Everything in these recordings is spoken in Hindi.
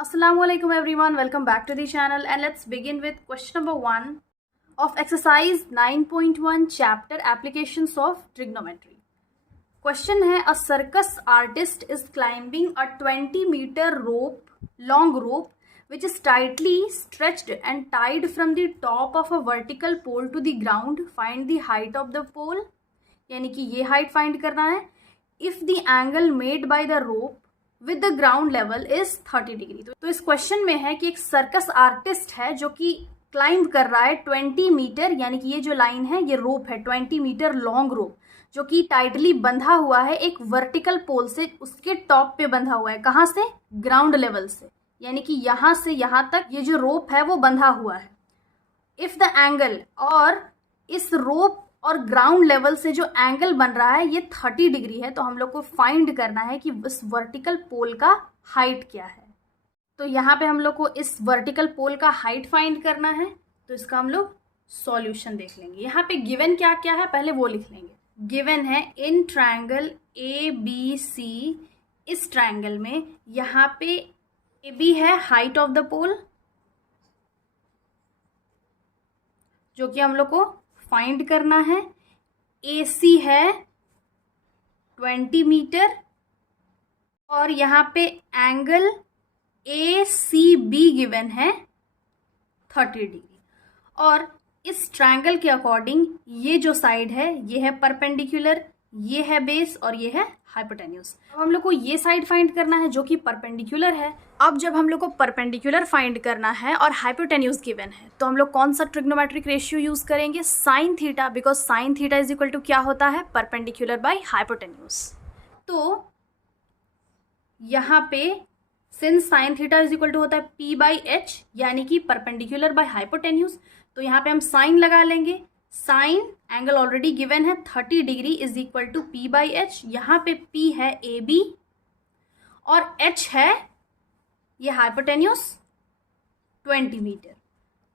Assalamualaikum everyone, welcome back to the channel and let's begin with question number 1 of exercise 9.1 chapter applications of trigonometry. Question है a circus artist is climbing a 20-meter long rope which is tightly stretched and tied from the top of a vertical pole to the ground. Find the height of the pole, यानी कि ये हाइट फाइंड करना है. If the angle made by the rope with the ground level is 30 degree. तो इस क्वेश्चन में है कि एक सर्कस आर्टिस्ट है जो कि क्लाइंब कर रहा है 20 मीटर, यानी कि ये जो लाइन है ये रोप है 20 मीटर लॉन्ग रोप जो कि टाइटली बंधा हुआ है एक वर्टिकल पोल से, उसके टॉप पे बंधा हुआ है. कहाँ से? ग्राउंड लेवल से, यानी कि यहां से यहां तक ये जो रोप है वो बंधा हुआ है. इफ द एंगल, और इस रोप और ग्राउंड लेवल से जो एंगल बन रहा है ये 30 डिग्री है, तो हम लोग को फाइंड करना है कि इस वर्टिकल पोल का हाइट क्या है. तो यहाँ पे हम लोग को इस वर्टिकल पोल का हाइट फाइंड करना है. तो इसका हम लोग सॉल्यूशन देख लेंगे. यहाँ पे गिवन क्या क्या है पहले वो लिख लेंगे. गिवन है इन ट्रायंगल ए बी सी, इस ट्रायंगल में यहाँ पे ए बी है हाइट ऑफ द पोल जो कि हम लोग को फाइंड करना है. AC है 20 मीटर और यहाँ पे एंगल ACB गिवन है 30 डिग्री. और इस ट्रायंगल के अकॉर्डिंग ये जो साइड है ये है परपेंडिकुलर, ये है बेस और ये है हाइपोटेन्यूज. अब हम लोग को ये साइड फाइंड करना है जो कि परपेंडिकुलर है. अब जब हम लोग को परपेंडिकुलर फाइंड करना है और हाइपोटेन्यूज गिवन है तो हम लोग कौन सा ट्रिग्नोमेट्रिक रेशियो यूज करेंगे? Sine theta, because sine theta is equal to क्या होता है? Perpendicular by hypotenuse. तो यहाँ पे since sine theta is equal to होता है P बाई एच, यानी कि परपेंडिकुलर बाय हाइपोटेन्यूज, तो यहाँ पे हम साइन लगा लेंगे. साइन एंगल ऑलरेडी गिवन है 30 degree is equal to P by H. यहाँ पे P है AB और H है ये हाइपोटेन्यूज 20 मीटर.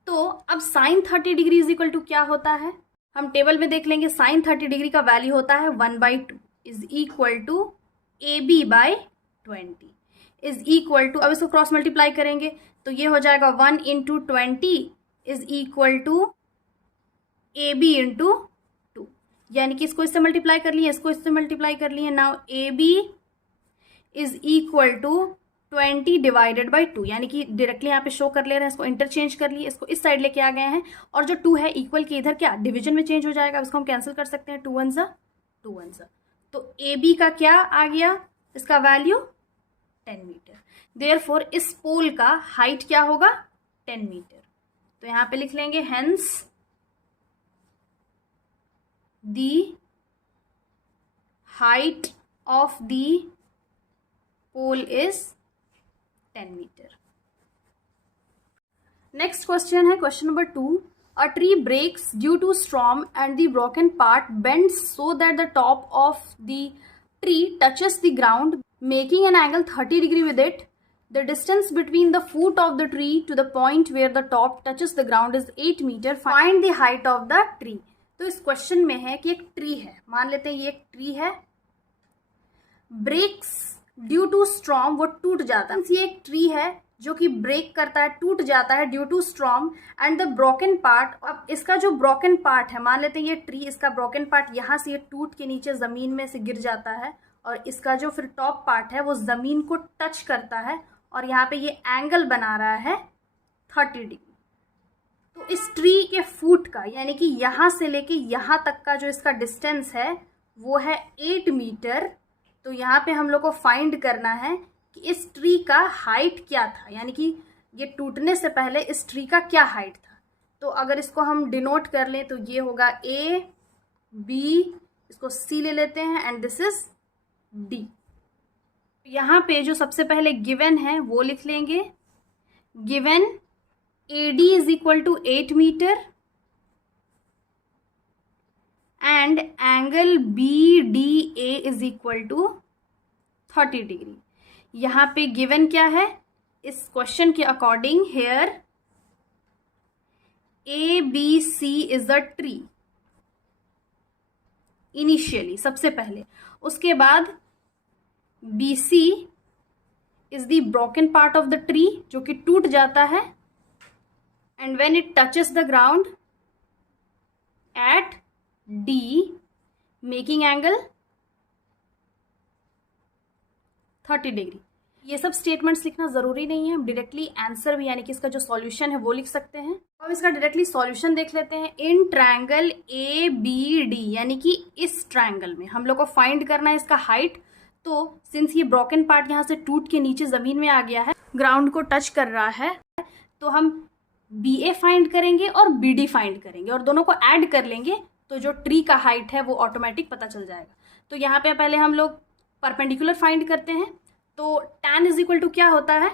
तो अब sine 30 degree is equal to क्या होता है? हम टेबल में देख लेंगे. साइन 30 डिग्री का वैल्यू होता है 1/2 is equal to AB by 20 is equal to, अब इसको क्रॉस मल्टीप्लाई करेंगे तो ये हो जाएगा 1 into 20 is equal to AB into 2, यानी कि इसको इससे मल्टीप्लाई कर लिए, इसको इससे मल्टीप्लाई कर लिए. Now AB is equal to 20 divided by 2, यानी कि डायरेक्टली यहाँ पे शो कर ले रहे हैं. इसको इंटरचेंज कर लिए, इसको इस साइड लेके आ गए हैं और जो 2 है इक्वल के इधर क्या डिवीजन में चेंज हो जाएगा. इसको हम कैंसिल कर सकते हैं. 2 1 ज़ा 2 1 ज़ा. तो AB का क्या आ गया? इसका वैल्यू 10 मीटर. देयरफॉर इस पोल का हाइट क्या होगा? 10 मीटर. तो यहाँ पे लिख लेंगे hence the height of the pole is 10 meter. Next question है question number 2. A tree breaks due to storm and the broken part bends so that the top of the tree touches the ground, making an angle 30 degree with it. The distance between the foot of the tree to the point where the top touches the ground is 8 meter. Find the height of the tree. तो इस क्वेश्चन में है कि एक ट्री है, मान लेते हैं ये एक ट्री है. ब्रेक्स ड्यू टू स्ट्रॉम, वो टूट जाता है. ये एक ट्री है जो कि ब्रेक करता है, टूट जाता है due to storm. And the broken part, अब इसका जो ब्रोकन पार्ट है, मान लेते हैं ये ट्री, इसका ब्रोकन पार्ट यहाँ से ये टूट के नीचे जमीन में से गिर जाता है और इसका जो फिर टॉप पार्ट है वो जमीन को टच करता है और यहाँ पे ये एंगल बना रहा है 30 डिग्री. तो इस ट्री के फूट का, यानी कि यहाँ से लेके यहाँ तक का जो इसका डिस्टेंस है वो है 8 मीटर. तो यहाँ पे हम लोग को फाइंड करना है कि इस ट्री का हाइट क्या था, यानी कि ये टूटने से पहले इस ट्री का क्या हाइट था. तो अगर इसको हम डिनोट कर लें तो ये होगा A, B, इसको C ले लेते हैं एंड दिस इज D. यहाँ पे जो सबसे पहले गिवन है वो लिख लेंगे. Given AD is equal to 8 metre and angle BDA is equal to 30 degree. यहाँ पे गिवन क्या है इस क्वेश्चन के according? Here ABC is a tree initially, सबसे पहले. उसके बाद BC is the broken part of the tree, जो कि टूट जाता है, and when it touches the ground at D making angle 30 degree. ये सब स्टेटमेंट्स लिखना जरूरी नहीं है, हम डायरेक्टली आंसर भी यानी कि इसका जो सॉल्यूशन है वो लिख सकते हैं। अब इसका डायरेक्टली सॉल्यूशन देख लेते हैं। In triangle A B D, यानी कि इस ट्रायंगल में हम लोग को फाइंड करना है इसका हाइट। तो सिंस ये ब्रोकन पार्ट यहाँ से टूट के नीचे जमीन में आ गया है, ग्राउंड को टच कर रहा है, तो हम बी ए फाइंड करेंगे और बी डी फाइंड करेंगे और दोनों को ऐड कर लेंगे, तो जो ट्री का हाइट है वो ऑटोमेटिक पता चल जाएगा। तो यहाँ पे पहले हम लोग परपेंडिकुलर फाइंड करते हैं। तो tan इज इक्वल टू क्या होता है,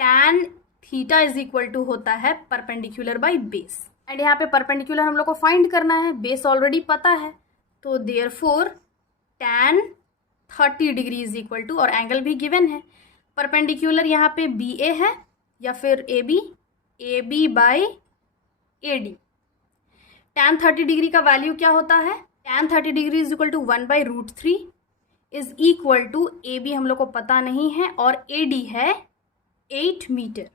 tan theta is equal to होता है परपेंडिकुलर बाई बेस, एंड यहाँ पे परपेंडिकुलर हम लोग को फाइंड करना है, बेस ऑलरेडी पता है, तो therefore tan 30 degree is equal to, और एंगल भी गिवन है, परपेंडिकुलर यहाँ पे बी ए है या फिर A B by A D. tan 30 degree का वैल्यू क्या होता है, tan 30 degree is equal to 1/√3 is equal to A B हम लोग को पता नहीं है और ए डी है 8 मीटर।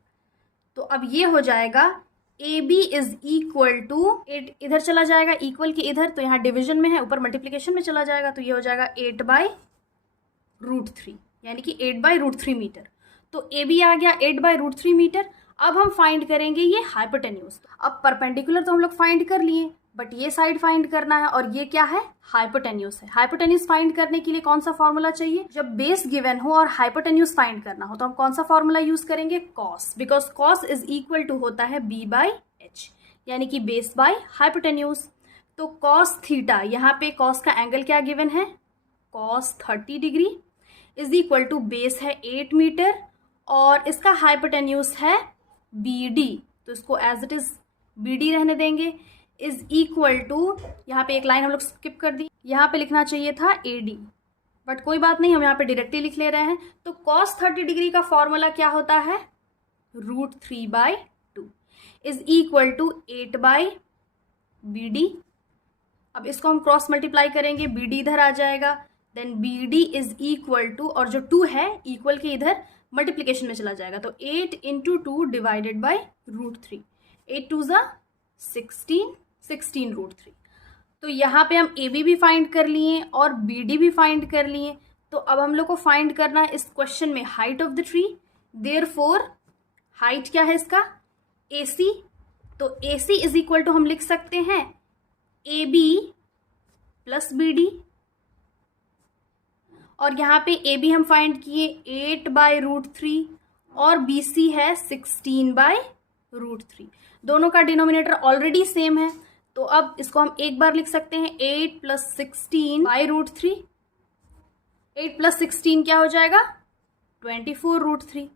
तो अब ये हो जाएगा A B is equal to 8, इधर चला जाएगा इक्वल के इधर, तो यहाँ डिवीजन में है, ऊपर मल्टीप्लिकेशन में चला जाएगा, तो ये हो जाएगा 8/√3, यानी कि 8/√3 मीटर। तो ए बी आ गया 8/√3 मीटर। अब हम फाइंड करेंगे ये हाइपोटेन्यूज। अब परपेंडिकुलर तो हम लोग फाइंड कर लिए, बट ये साइड फाइंड करना है, और ये क्या है, हाइपोटेन्यूज है। हाइपोटेन्यूज फाइंड करने के लिए कौन सा फॉर्मूला चाहिए, जब बेस गिवन हो और हाइपोटेन्यूज फाइंड करना हो तो हम कौन सा फॉर्मूला यूज करेंगे, cos, because cos is equal to होता है b/h, यानी कि बेस बाय हाइपोटेन्यूज। तो कॉस थीटा, यहाँ पे कॉस का एंगल क्या गिवन है, cos 30 degree is equal to base है 8 मीटर और इसका हाइपोटेन्यूज है BD, तो इसको एज इट इज BD रहने देंगे, इज इक्वल टू, यहाँ पे एक लाइन हम लोग स्किप कर दी, यहाँ पे लिखना चाहिए था AD, बट कोई बात नहीं, हम यहाँ पे डायरेक्टली लिख ले रहे हैं। तो cos 30 डिग्री का फॉर्मूला क्या होता है, √3/2 इज इक्वल टू 8/BD। अब इसको हम क्रॉस मल्टीप्लाई करेंगे, BD इधर आ जाएगा, then BD is equal to, और जो 2 है इक्वल के इधर मल्टीप्लिकेशन में चला जाएगा, तो 8 × 2 डिवाइडेड बाई √3, 8 2 ज़ा 16 √3। तो यहाँ पे हम AB भी फाइंड कर लिए और BD भी फाइंड कर लिए। तो अब हम लोग को फाइंड करना है इस क्वेश्चन में height of the tree. Therefore height क्या है इसका, AC, तो AC इज इक्वल टू हम लिख सकते हैं AB प्लस BD, और यहाँ पे AB हम फाइंड किए 8/√3 और BC है 16/√3। दोनों का डिनोमिनेटर ऑलरेडी सेम है, तो अब इसको हम एक बार लिख सकते हैं 8 + 16/√3। 8 + 16 क्या हो जाएगा, 24√3।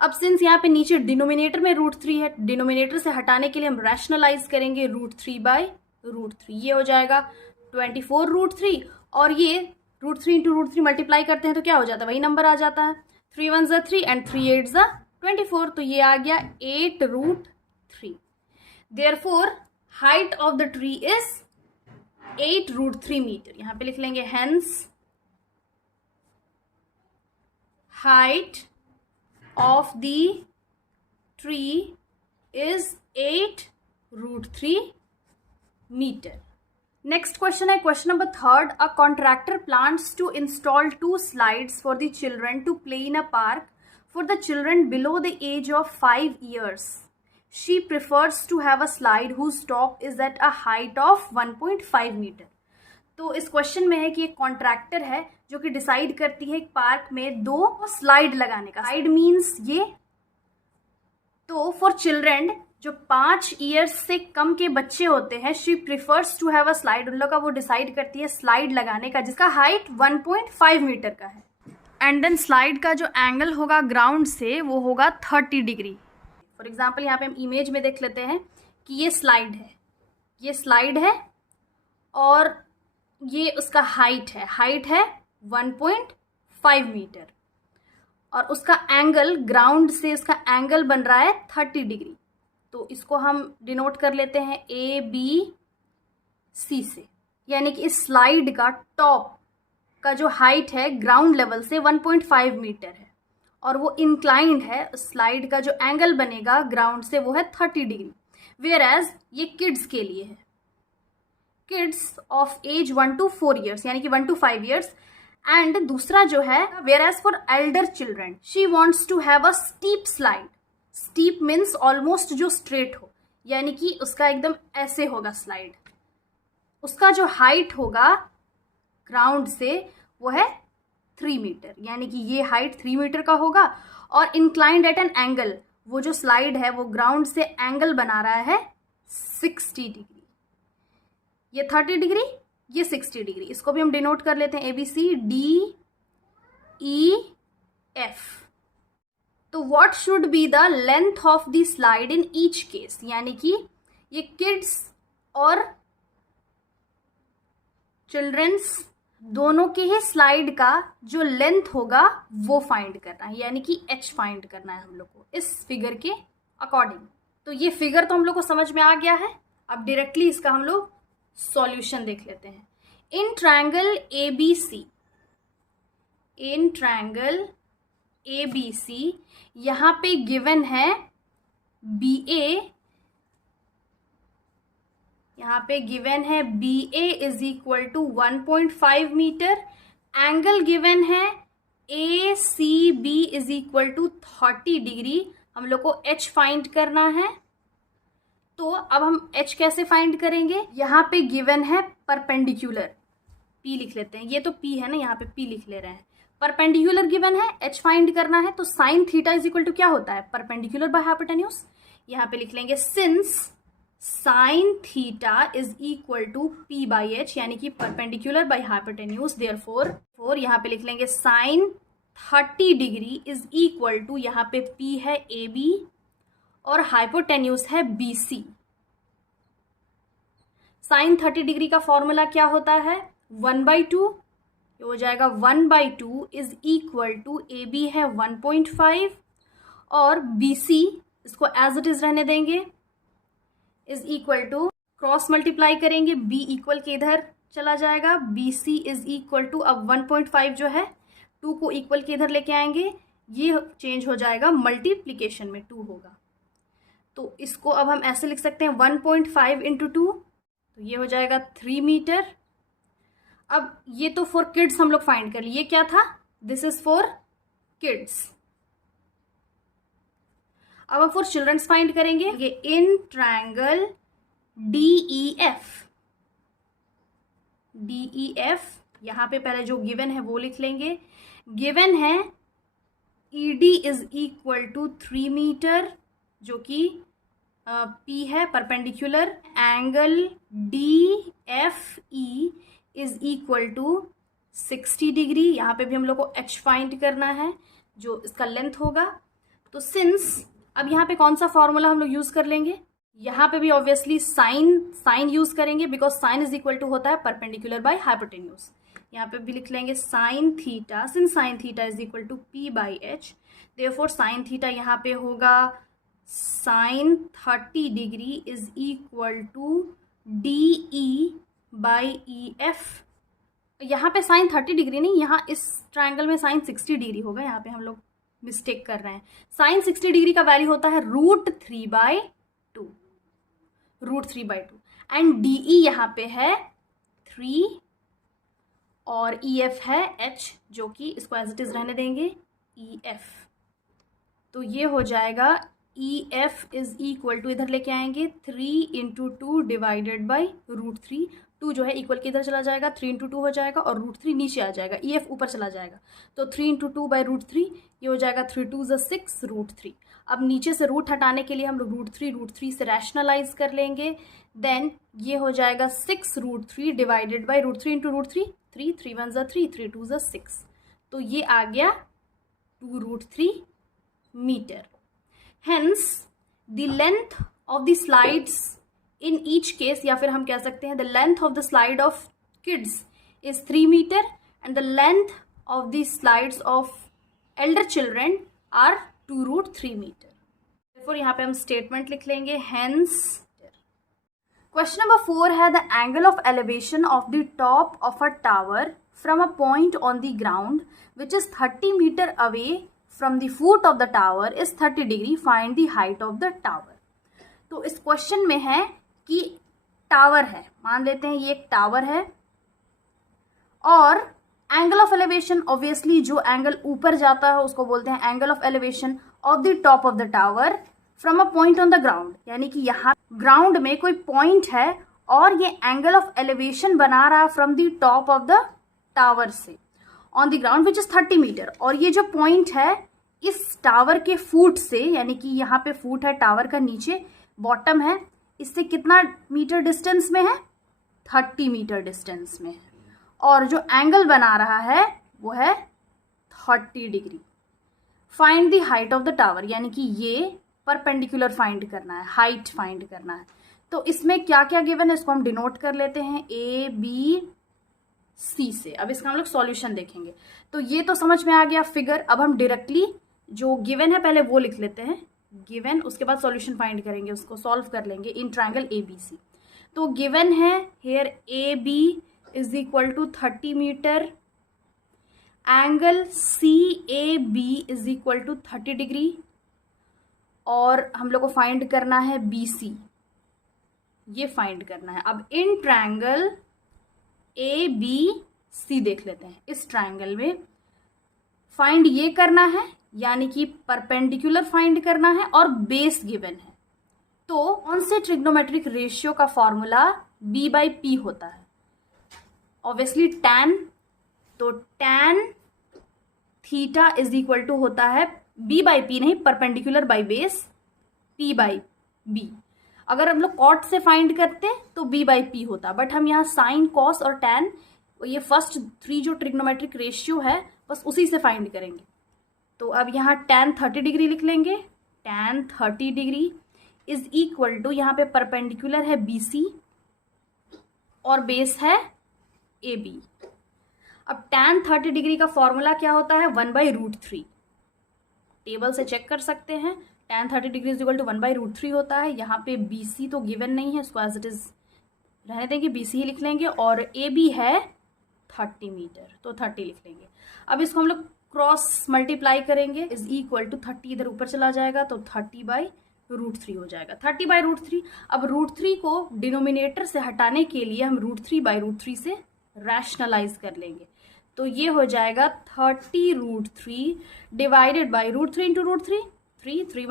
अब सिंस यहाँ पे नीचे डिनोमिनेटर में √3 है, डिनोमिनेटर से हटाने के लिए हम रैशनलाइज करेंगे √3/√3, ये हो जाएगा 24√3, और ये √3 × √3 मल्टीप्लाई करते हैं तो क्या हो जाता है, वही नंबर आ जाता है, 3 1 ज़ा 3 एंड 3 8 ज़ा 24, तो ये आ गया 8√3। Therefore, height of the tree is 8√3 metre. यहाँ पे लिख लेंगे hence height of the tree is 8√3 metre. Next question है question number 3rd। A contractor plans to install 2 slides for the children to play in a park for the children below the age of 5 years. She prefers to have a slide whose top is at a height of 1.5 metre. तो इस क्वेश्चन में है कि एक कॉन्ट्रैक्टर है जो कि डिसाइड करती है एक पार्क में 2 स्लाइड लगाने का। स्लाइड मीन्स ये, तो फॉर चिल्ड्रन जो 5 ईयर्स से कम के बच्चे होते हैं, she prefers to have a slide, उन लोग का वो डिसाइड करती है स्लाइड लगाने का जिसका हाइट 1.5 मीटर का है, एंड देन स्लाइड का जो एंगल होगा ग्राउंड से वो होगा 30 डिग्री। फॉर एग्जाम्पल यहाँ पे हम इमेज में देख लेते हैं कि ये स्लाइड है, ये स्लाइड है और ये उसका हाइट है 1.5 मीटर, और उसका एंगल ग्राउंड से उसका एंगल बन रहा है 30 डिग्री। तो इसको हम डिनोट कर लेते हैं ABC से, यानी कि इस स्लाइड का टॉप का जो हाइट है ग्राउंड लेवल से 1.5 मीटर है, और वो इंक्लाइंड है, स्लाइड का जो एंगल बनेगा ग्राउंड से वो है 30 डिग्री, वेयर एज ये किड्स के लिए है, kids of as 1 to 4 years यानी कि 1 to 5 years। एंड दूसरा जो है whereas for elder children she wants to have a steep slide. Steep means almost जो स्ट्रेट हो, यानी कि उसका एकदम ऐसे होगा स्लाइड, उसका जो हाइट होगा ग्राउंड से वो है 3 मीटर, यानी कि ये हाइट 3 मीटर का होगा। और इंक्लाइंड एट एन एंगल, वो जो स्लाइड है वो ग्राउंड से एंगल बना रहा है 60 डिग्री, ये 30 डिग्री, ये 60 डिग्री। इसको भी हम डिनोट कर लेते हैं ABCDEF। तो what should be the length of the slide in each case, यानी कि ये किड्स और चिल्ड्रंस दोनों के ही स्लाइड का जो लेंथ होगा वो फाइंड करना है, यानी कि H फाइंड करना है हम लोग को इस फिगर के अकॉर्डिंग। तो ये फिगर तो हम लोग को समझ में आ गया है। अब डायरेक्टली इसका हम लोग सॉल्यूशन देख लेते हैं। इन ट्रायंगल ABC यहाँ पे गिवन है BA, यहाँ पे गिवन है BA is equal to 1.5 metre, angle given है ACB is equal to 30 degree. हम लोग को H फाइंड करना है। तो अब हम H कैसे फाइंड करेंगे, यहाँ पे गिवन है परपेंडिकुलर, P लिख लेते हैं, ये तो P है ना, यहाँ पे P लिख ले रहे हैं। परपेंडिकुलर गिवन है, H फाइंड करना है, तो sine theta is equal to क्या होता है, परपेंडिकुलर बाय हाइपोटेन्यूज। यहाँ पे लिख लेंगे since sine theta is equal to P by H, यानी कि परपेंडिकुलर बाय हाइपोटेन्यूज, देयरफॉर यहाँ पे लिख लेंगे sine 30 degree is equal to, यहाँ पे P है AB और हाइपोटेन्यूज है BC। साइन 30 डिग्री का फॉर्मूला क्या होता है, 1/2, ये हो जाएगा 1/2 इज इक्वल टू AB है 1.5 और BC, इसको एज इट इज रहने देंगे, is equal to, cross multiply करेंगे, B इक्वल के इधर चला जाएगा, BC इज इक्वल टू, अब 1.5 जो है 2 को इक्वल के इधर लेके आएंगे, ये चेंज हो जाएगा मल्टीप्लीकेशन में 2 होगा। तो इसको अब हम ऐसे लिख सकते हैं 1.5 इंटू 2, तो ये हो जाएगा 3 मीटर। अब ये तो फॉर किड्स हम लोग फाइंड कर लिए, ये क्या था, दिस इज फॉर किड्स। अब हम फॉर चिल्ड्रंस फाइंड करेंगे। ये इन ट्रायंगल DEF, यहां पे पहले जो गिवन है वो लिख लेंगे। गिवन है ED is equal to 3 metre, जो कि P है perpendicular, angle DFE is equal to 60 degree. यहाँ पे भी हम लोग को H फाइंड करना है जो इसका लेंथ होगा। तो सिंस, अब यहाँ पे कौन सा फॉर्मूला हम लोग यूज कर लेंगे, यहाँ पे भी ऑब्वियसली साइन यूज करेंगे, because sine is equal to होता है परपेंडिकुलर बाय हाइपोटेन्यूज। यहाँ पे भी लिख लेंगे sine theta, since sine theta is equal to P by H, therefore sine theta यहाँ पे होगा sine 30 degree is equal to DE by EF। यहाँ पे साइन 30 डिग्री नहीं, यहाँ इस ट्रायंगल में साइन 60 डिग्री होगा, यहाँ पे हम लोग मिस्टेक कर रहे हैं। साइन 60 डिग्री का वैल्यू होता है √3/2, एंड DE यहाँ पे है 3 और EF है H, जो कि इसको एज इट इज रहने देंगे EF। तो ये हो जाएगा EF इज इक्वल टू, इधर लेके आएंगे 3 इंटू 2 डिवाइडेड बाई √3, 2 जो है इक्वल के इधर चला जाएगा, 3 इंटू 2 हो जाएगा और √3 नीचे आ जाएगा, EF ऊपर चला जाएगा, तो 3 इंटू 2 बाई √3, ये हो जाएगा 3 2 ज़ 6 √3। अब नीचे से रूट हटाने के लिए हम लोग √3 से रैशनलाइज कर लेंगे, देन ये हो जाएगा 6 √3 डिवाइडेड बाई √3 इंटू √3, 3 3 1 ज़ 3, 3 2 ज़ 6, तो ये आ गया 2√3 metre. Hence, the length of the slides in each case, या फिर हम कह सकते हैं the length of the slide of kids is 3 meter and the length of the slides of elder children are 2√3 meter. Therefore, यहाँ पे हम statement लिख लेंगे, hence. Question number 4 है the angle of elevation of the top of a tower from a point on the ground which is 30 meter away from the foot of the tower is 30 degree. Find the height of the tower. तो इस क्वेश्चन में है कि टावर है, मान लेते हैं ये एक टावर है, और एंगल ऑफ एलिवेशन, ऑब्वियसली जो एंगल ऊपर जाता है उसको बोलते हैं angle of elevation of the top of the tower from a point on the ground, यानी कि यहाँ ग्राउंड में कोई पॉइंट है और ये एंगल ऑफ एलिवेशन बना रहा है from the top of the tower से on the ground which is 30 metre. और ये जो पॉइंट है इस टावर के फुट से, यानी कि यहाँ पे फुट है टावर का, नीचे बॉटम है, इससे कितना मीटर डिस्टेंस में है, 30 मीटर डिस्टेंस में है, और जो एंगल बना रहा है वो है 30 degree. Find the height of the tower, यानी कि ये परपेंडिकुलर फाइंड करना है, हाइट फाइंड करना है। तो इसमें क्या क्या गिवन है इसको हम डिनोट कर लेते हैं A B C से। अब इसका हम लोग सॉल्यूशन देखेंगे। तो ये तो समझ में आ गया फिगर। अब हम डायरेक्टली जो गिवन है पहले वो लिख लेते हैं, गिवन, उसके बाद सॉल्यूशन फाइंड करेंगे, उसको सॉल्व कर लेंगे इन ट्रायंगल ABC। तो गिवन है here AB is equal to 30 metre, angle CAB is equal to 30 degree, और हम लोग को फाइंड करना है BC, ये फाइंड करना है। अब इन ट्रायंगल ABC देख लेते हैं। इस ट्रायंगल में फाइंड ये करना है, यानी कि परपेंडिकुलर फाइंड करना है, और बेस गिवन है। तो कौन से ट्रिग्नोमेट्रिक रेशियो का फॉर्मूला B/P होता है? ऑब्वियसली tan, तो tan theta is equal to होता है B/P, नहीं, परपेंडिकुलर बाई बेस, P/B। अगर हम लोग कॉट से फाइंड करते तो B/P होता, बट हम यहाँ साइन, कॉस और tan, ये फर्स्ट 3 जो ट्रिग्नोमेट्रिक रेशियो है बस उसी से फाइंड करेंगे। तो अब यहाँ tan 30 डिग्री लिख लेंगे, tan 30 degree is equal to, यहाँ पे परपेंडिकुलर है BC और बेस है AB। अब tan 30 डिग्री का फॉर्मूला क्या होता है, 1/√3। टेबल से चेक कर सकते हैं, tan 30 degree is equal to 1/√3 होता है। यहाँ पे BC तो गिवन नहीं है, इसको एज इट इज रहने देंगे, BC ही लिख लेंगे, और AB है 30 मीटर, तो 30 लिख लेंगे। अब इसको हम लोग क्रॉस मल्टीप्लाई करेंगे, इज इक्वल टू 30 इधर ऊपर चला जाएगा तो 30/√3 हो जाएगा, 30/√3। अब √3 को डिनोमिनेटर से हटाने के लिए हम √3/√3 से रैशनलाइज कर लेंगे, तो ये हो जाएगा 30√3 डिवाइडेड बाई √3 इंटू √3, 3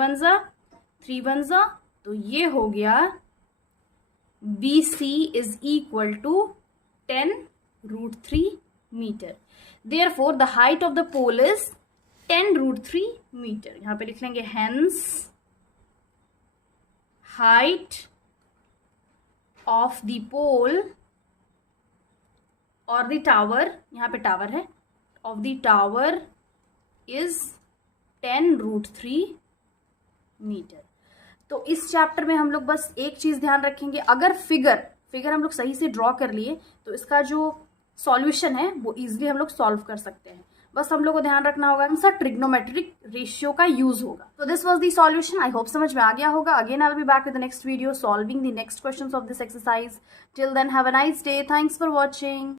1 जा, तो ये हो गया BC is equal to 10√3 metre. Therefore the height of the pole is 10√3 metre. यहां पे लिख लेंगे hence height of the pole और द टावर, यहाँ पे टावर है, of the tower is 10√3 metre. तो इस चैप्टर में हम लोग बस एक चीज ध्यान रखेंगे, अगर फिगर हम लोग सही से ड्रॉ कर लिए तो इसका जो सॉल्यूशन है वो इजीली हम लोग सॉल्व कर सकते हैं। बस हम लोग को ध्यान रखना होगा कौन सा ट्रिग्नोमेट्रिक रेशियो का यूज होगा। तो this was the solution, I hope समझ में आ गया होगा। Again I will be back with the next video solving the next questions of this exercise. Till then have a nice day, thanks for watching.